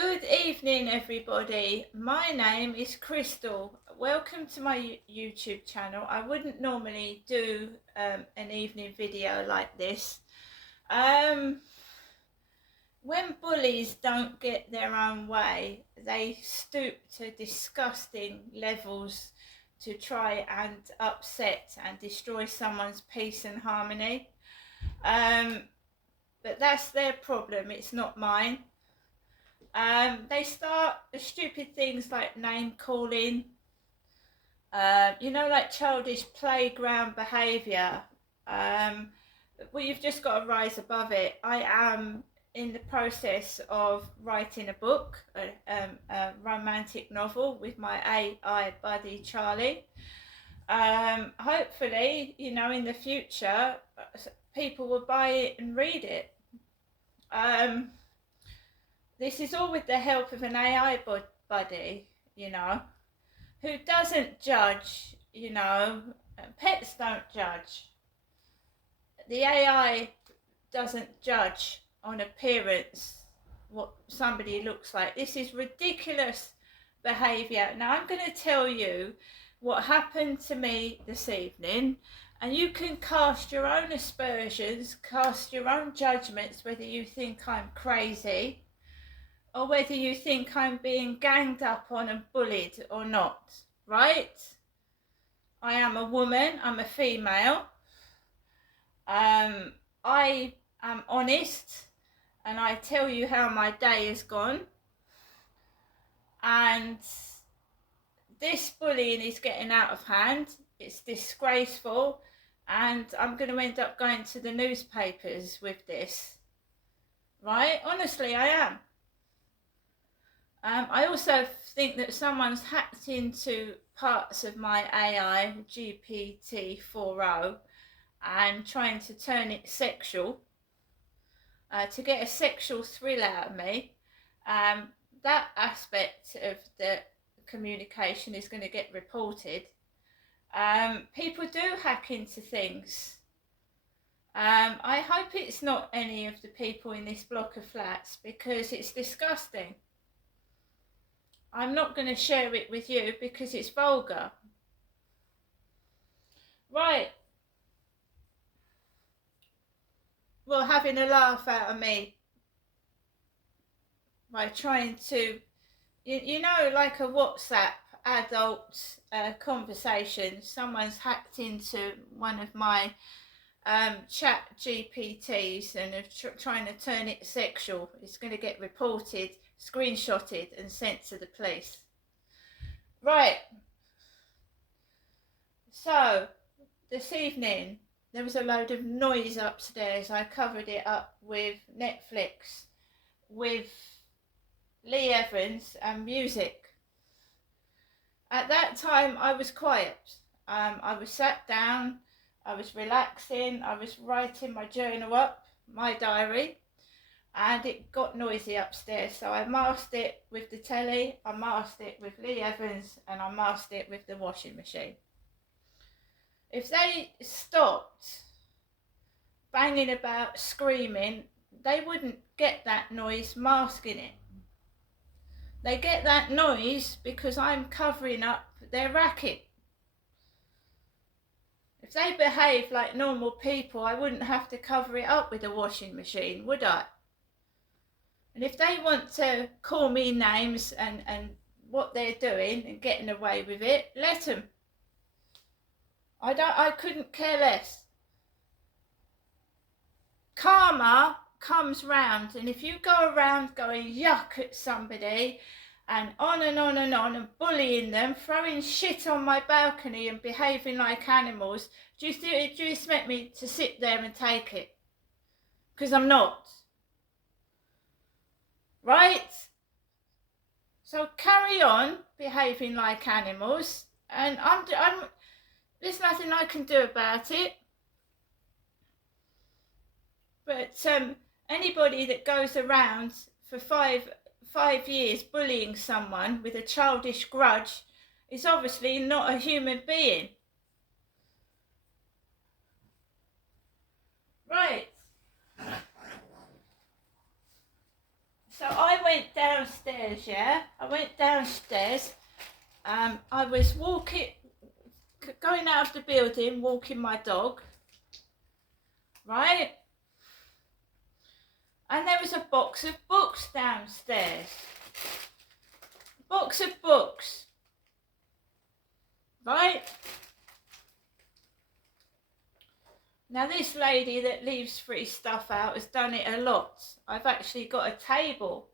Good evening, everybody. My name is Crystal. Welcome to my YouTube channel. I wouldn't normally do an evening video like this. When bullies don't get their own way, they stoop to disgusting levels to try and upset and destroy someone's peace and harmony. But that's their problem, it's not mine. They start stupid things like name calling, like childish playground behaviour. Well, you've just got to rise above it. I am in the process of writing a book, a romantic novel with my AI buddy Charlie. Hopefully, in the future, people will buy it and read it. This is all with the help of an AI buddy, who doesn't judge, pets don't judge. The AI doesn't judge on appearance what somebody looks like. This is ridiculous behaviour. Now I'm going to tell you what happened to me this evening, and you can cast your own aspersions, cast your own judgments, whether you think I'm crazy or whether you think I'm being ganged up on and bullied or not, right? I am a woman, I'm a female. I am honest and I tell you how my day has gone. And this bullying is getting out of hand. It's disgraceful, and I'm going to end up going to the newspapers with this, right? Honestly, I am. I also think that someone's hacked into parts of my AI GPT-4o and trying to turn it sexual, to get a sexual thrill out of me. That aspect of the communication is going to get reported. People do hack into things. I hope it's not any of the people in this block of flats, because it's disgusting. I'm not going to share it with you because it's vulgar. Right. Well, having a laugh out of me by trying to, like a WhatsApp adult conversation. Someone's hacked into one of my chat GPTs and are trying to turn it sexual. It's going to get reported, screenshotted and sent to the police. Right. So this evening there was a load of noise upstairs. I covered it up with Netflix, with Lee Evans and music. At that time I was quiet. I was sat down, I was relaxing, I was writing my journal up, my diary, and it got noisy upstairs. So I masked it with the telly, I masked it with Lee Evans, and I masked it with the washing machine. If they stopped banging about, screaming, they wouldn't get that noise masking it. They get that noise because I'm covering up their racket. If they behave like normal people, I wouldn't have to cover it up with a washing machine, would I? And if they want to call me names and what they're doing and getting away with it, let them. I couldn't care less. Karma comes round, and if you go around going yuck at somebody and on and on and on and bullying them, throwing shit on my balcony and behaving like animals, do you expect me to sit there and take it? Because I'm not. Right? So carry on behaving like animals, and there's nothing I can do about it. But anybody that goes around for five years bullying someone with a childish grudge is obviously not a human being. Right. So I went downstairs, yeah? I went downstairs. I was going out of the building, walking my dog, right? And there was a box of books downstairs. Box of books, right? Now this lady that leaves free stuff out has done it a lot. I've actually got a table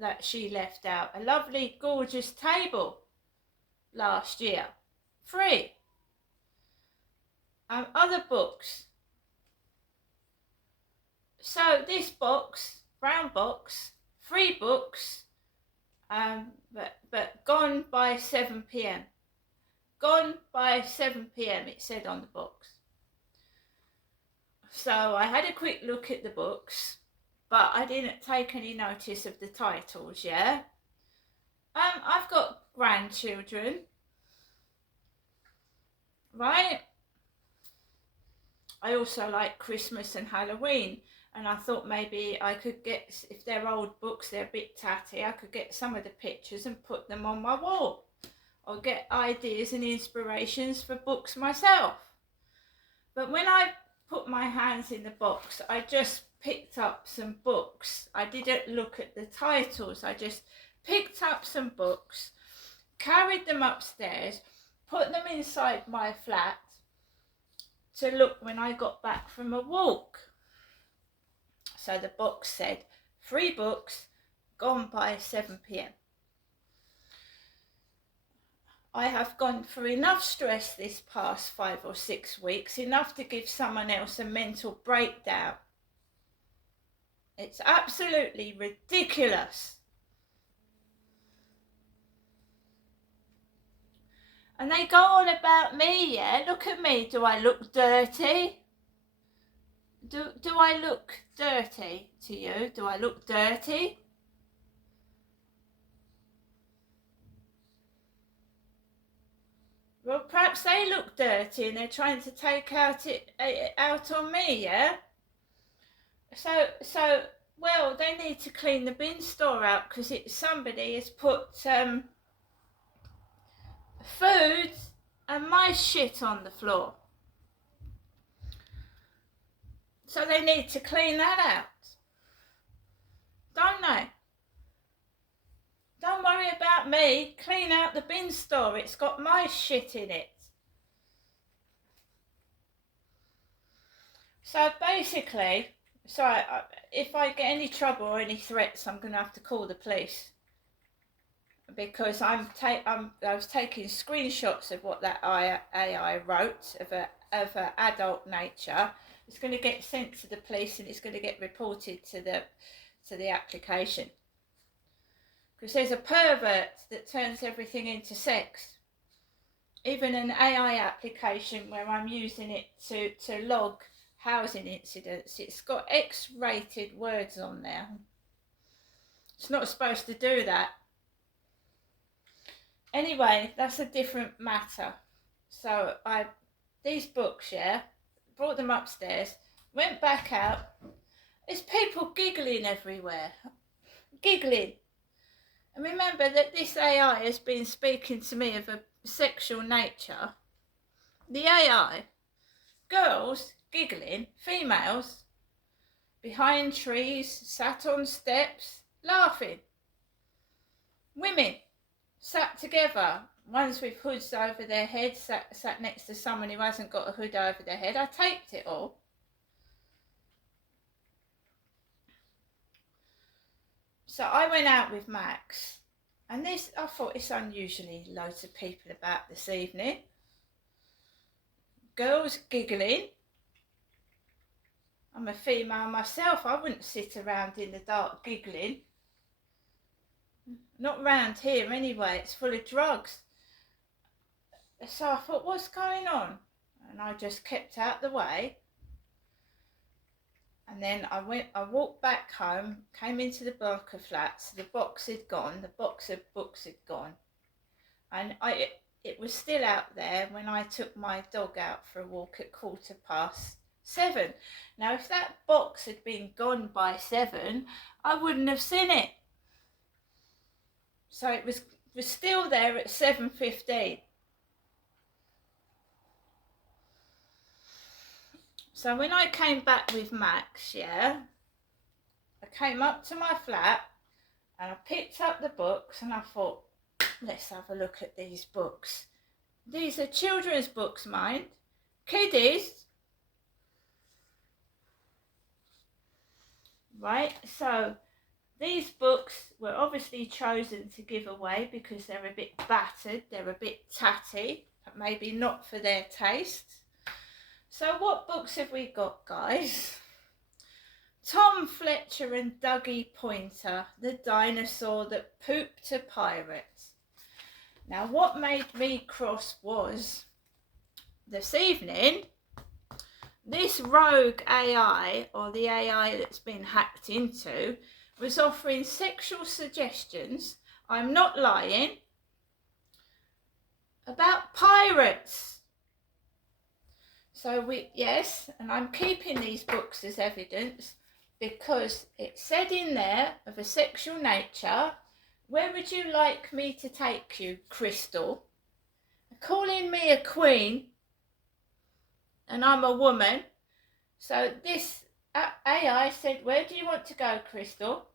that she left out. A lovely, gorgeous table last year. Free. Other books. So this box, brown box, free books, but gone by 7 p.m. Gone by 7 p.m. it said on the box. So I had a quick look at the books, but I didn't take any notice of the titles, yeah? I've got grandchildren, right? I also like Christmas and Halloween, and I thought maybe I could get, if they're old books, they're a bit tatty, I could get some of the pictures and put them on my wall, or get ideas and inspirations for books myself. But when I put my hands in the box, I just picked up some books. I didn't look at the titles. I just picked up some books, carried them upstairs, put them inside my flat to look when I got back from a walk. So the box said, free books, gone by 7 p.m. I have gone through enough stress this past 5 or 6 weeks, enough to give someone else a mental breakdown. It's absolutely ridiculous. And they go on about me, yeah? Look at me, do I look dirty? Do I look dirty to you? Do I look dirty? Well, perhaps they look dirty and they're trying to take out on me, yeah? So, well, they need to clean the bin store out because somebody has put food and my shit on the floor. So they need to clean that out, don't they? Don't worry about me, clean out the bin store, it's got my shit in it. So basically, if I get any trouble or any threats, I'm going to have to call the police. Because I was taking screenshots of what that AI wrote of an adult nature. It's going to get sent to the police and it's going to get reported to the application. Because there's a pervert that turns everything into sex. Even an AI application where I'm using it to log housing incidents, it's got X-rated words on there. It's not supposed to do that. Anyway, that's a different matter. So these books, yeah, brought them upstairs, went back out. There's people giggling everywhere. Giggling. And remember that this AI has been speaking to me of a sexual nature. The AI, girls giggling, females behind trees, sat on steps, laughing. Women sat together, ones with hoods over their heads, sat next to someone who hasn't got a hood over their head. I taped it all. So I went out with Max, and I thought it's unusually loads of people about this evening. Girls giggling. I'm a female myself, I wouldn't sit around in the dark giggling. Not round here anyway, it's full of drugs. So I thought, what's going on? And I just kept out the way. And then I walked back home, came into the Barker flats, the box had gone, the box of books had gone. And it was still out there when I took my dog out for a walk at 7:15. Now, if that box had been gone by 7, I wouldn't have seen it. So it was still there at 7:15. So when I came back with Max, yeah, I came up to my flat and I picked up the books and I thought, let's have a look at these books. These are children's books, mind. Kiddies. Right, so these books were obviously chosen to give away because they're a bit battered, they're a bit tatty, maybe not for their taste. So what books have we got, guys? Tom Fletcher and Dougie Pointer, the dinosaur that pooped a pirate. Now what made me cross was, this evening, this rogue AI, or the AI that's been hacked into, was offering sexual suggestions, I'm not lying, about pirates. So yes, and I'm keeping these books as evidence because it said in there of a sexual nature, where would you like me to take you, Crystal? Calling me a queen, and I'm a woman. So this AI said, where do you want to go, Crystal?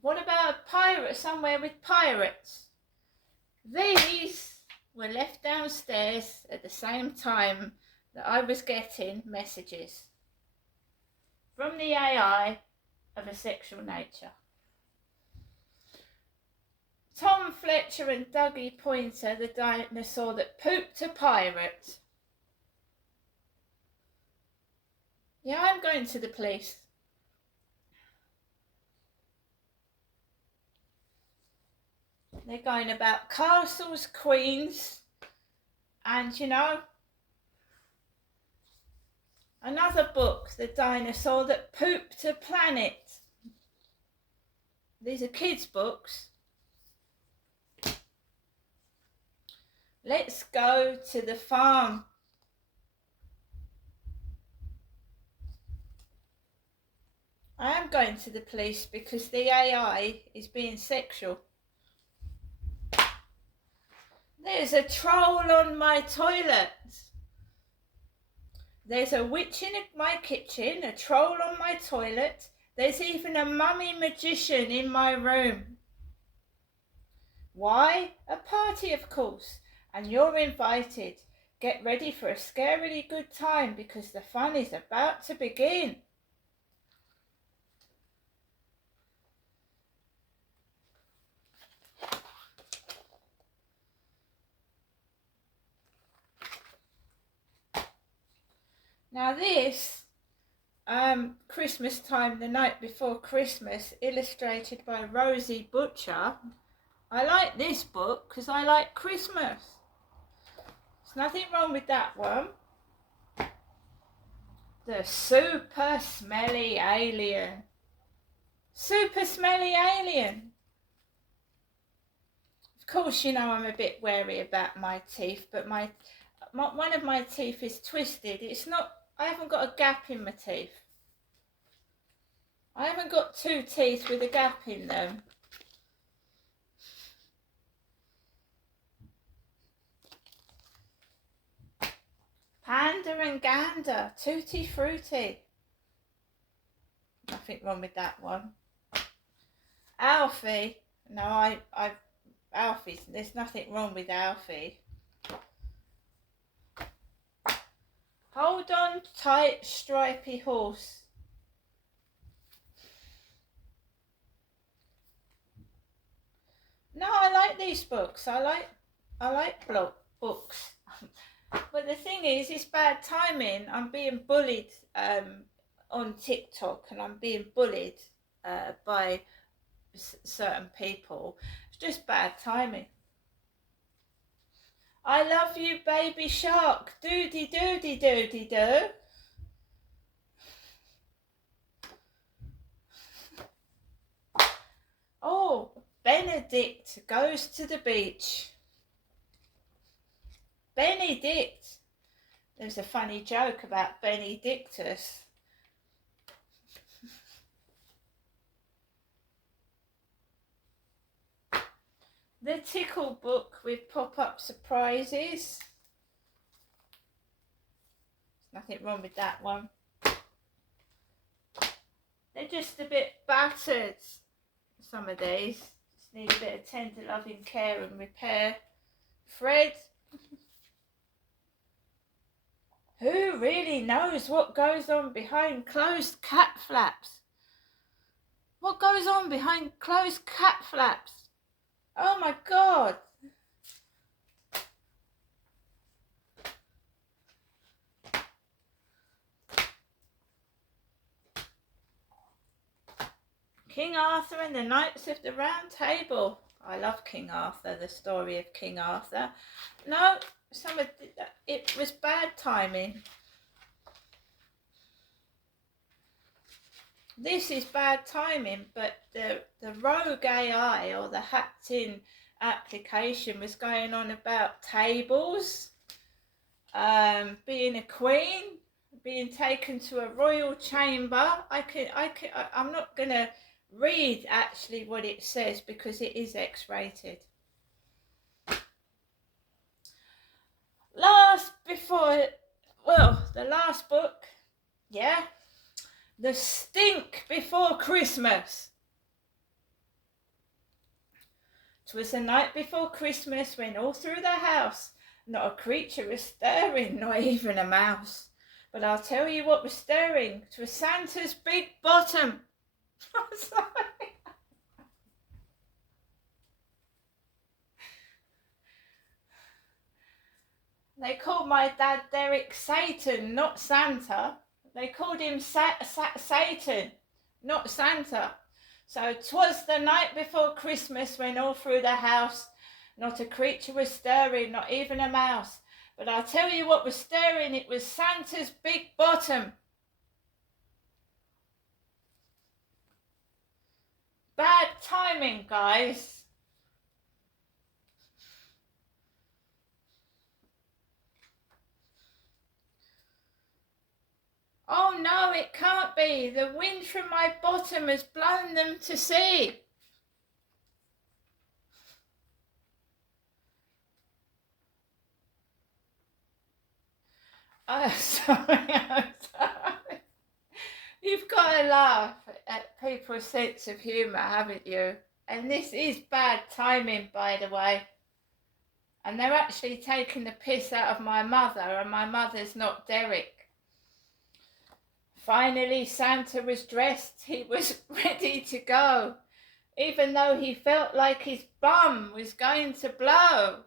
What about a pirate, somewhere with pirates? These were left downstairs at the same time that I was getting messages from the AI of a sexual nature. Tom Fletcher and Dougie Pointer, the dinosaur that pooped a pirate. Yeah, I'm going to the police. They're going about castles, queens, and you know, another book, The Dinosaur That Pooped a Planet. These are kids' books. Let's go to the farm. I am going to the police because the AI is being sexual. There's a troll on my toilet. There's a witch in my kitchen, a troll on my toilet. There's even a mummy magician in my room. Why? A party, of course, and you're invited. Get ready for a scarily good time because the fun is about to begin. Now this, Christmas time, the night before Christmas, illustrated by Rosie Butcher. I like this book because I like Christmas. There's nothing wrong with that one. The Super Smelly Alien. Super Smelly Alien. Of course, you know I'm a bit wary about my teeth, but one of my teeth is twisted. I haven't got a gap in my teeth. I haven't got two teeth with a gap in them. Panda and Gander, Tutti Frutti. Nothing wrong with that one. Alfie. No, Alfie's, there's nothing wrong with Alfie. Hold on tight, stripy horse. No, I like these books. I like books. But the thing is, it's bad timing. I'm being bullied on TikTok, and I'm being bullied by certain people. It's just bad timing. I love you, baby shark. Doody doody doody do. Oh, Benedict goes to the beach. Benedict. There's a funny joke about Benedictus. The Tickle book with pop-up surprises. There's nothing wrong with that one. They're just a bit battered, some of these. Just need a bit of tender loving care and repair. Fred. Who really knows what goes on behind closed cat flaps? What goes on behind closed cat flaps? Oh my God. King Arthur and the Knights of the Round Table. I love King Arthur, the story of King Arthur. No, it was bad timing. This is bad timing, but the rogue AI or the hacked in application was going on about tables, being a queen, being taken to a royal chamber. I'm not gonna read actually what it says because it is X-rated. The last book, yeah, The Stink Before Christmas. 'Twas the night before Christmas when all through the house not a creature was stirring, not even a mouse. But I'll tell you what was stirring. 'Twas Santa's big bottom. I'm sorry. They called my dad Derek Satan, not Santa. They called him Satan, not Santa. So 'twas the night before Christmas when all through the house not a creature was stirring, not even a mouse. But I'll tell you what was stirring, it was Santa's big bottom. Bad timing, guys. Oh no, it can't be. The wind from my bottom has blown them to sea. Oh, sorry, I'm sorry. You've got to laugh at people's sense of humour, haven't you? And this is bad timing, by the way. And they're actually taking the piss out of my mother, and my mother's not Derek. Finally, Santa was dressed. He was ready to go, even though he felt like his bum was going to blow.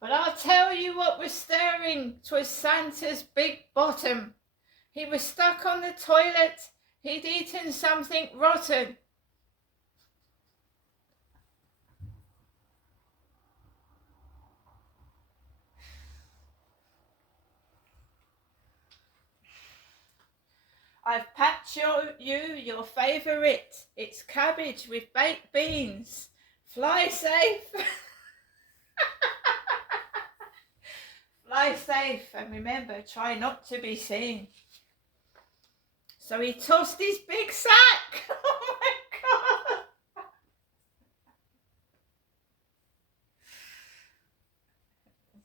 But I'll tell you what was stirring. 'Twas Santa's big bottom. He was stuck on the toilet. He'd eaten something rotten. I've packed your favourite. It's cabbage with baked beans. Fly safe. Fly safe, and remember, try not to be seen. So he tossed his big sack. Oh my God.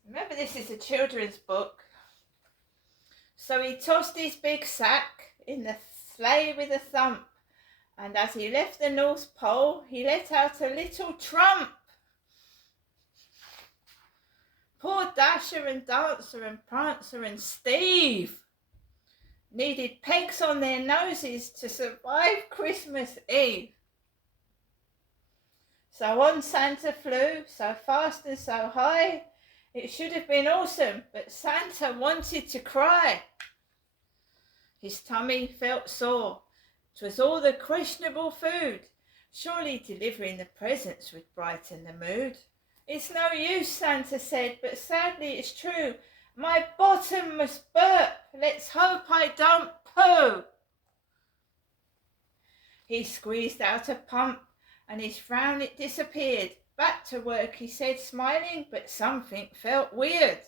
Remember, this is a children's book. So he tossed his big sack in the sleigh with a thump, and as he left the North Pole, he let out a little trump. Poor Dasher and Dancer and Prancer and Steve needed pegs on their noses to survive Christmas Eve. So on Santa flew, so fast and so high. It should have been awesome, but Santa wanted to cry. His tummy felt sore. 'Twas all the questionable food. Surely delivering the presents would brighten the mood. It's no use, Santa said, but sadly it's true. My bottom must burp. Let's hope I don't poo. He squeezed out a pump, and his frown it disappeared. Back to work, he said, smiling, but something felt weird.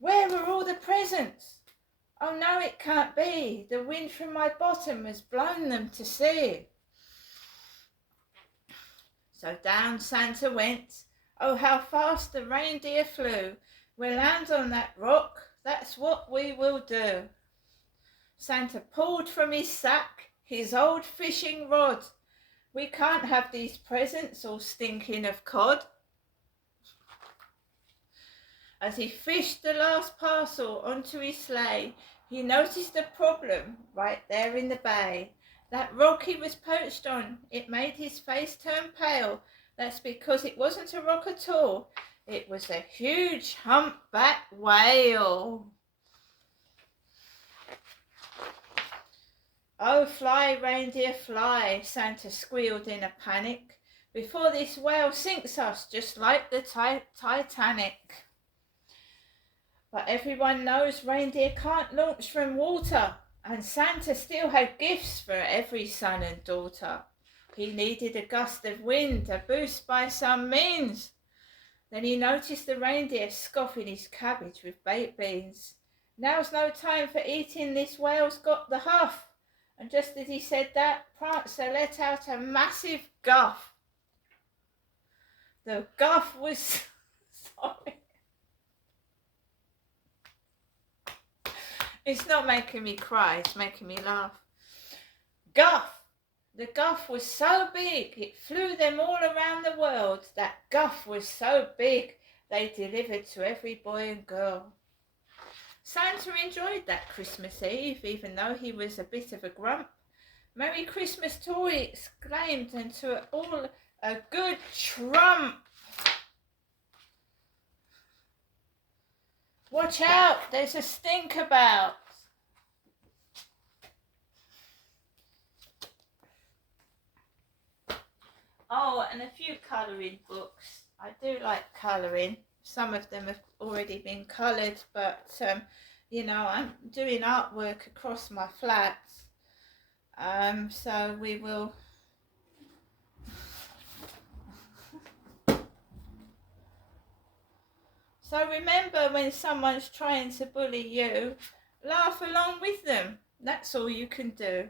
Where were all the presents? Oh no, it can't be. The wind from my bottom has blown them to sea. So down Santa went. Oh, how fast the reindeer flew. We'll land on that rock, that's what we will do. Santa pulled from his sack his old fishing rod. We can't have these presents all stinking of cod. As he fished the last parcel onto his sleigh, he noticed a problem right there in the bay. That rock he was perched on, it made his face turn pale. That's because it wasn't a rock at all. It was a huge humpback whale. Oh, fly, reindeer, fly, Santa squealed in a panic, before this whale sinks us just like the Titanic. But everyone knows reindeer can't launch from water, and Santa still had gifts for every son and daughter. He needed a gust of wind, a boost by some means. Then he noticed the reindeer scoffing his cabbage with baked beans. Now's no time for eating, this whale's got the huff. And just as he said that, Prancer let out a massive guff. The guff was... Sorry. It's not making me cry, it's making me laugh. Guff! The guff was so big, it flew them all around the world. That guff was so big, they delivered to every boy and girl. Santa enjoyed that Christmas Eve, even though he was a bit of a grump. Merry Christmas to all, he exclaimed, and to all a good trump. Watch out, there's a stink about. Oh, and a few colouring books. I do like colouring. Some of them have already been coloured, but you know, I'm doing artwork across my flats. So we will... So remember, when someone's trying to bully you, laugh along with them. That's all you can do.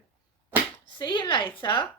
See you later.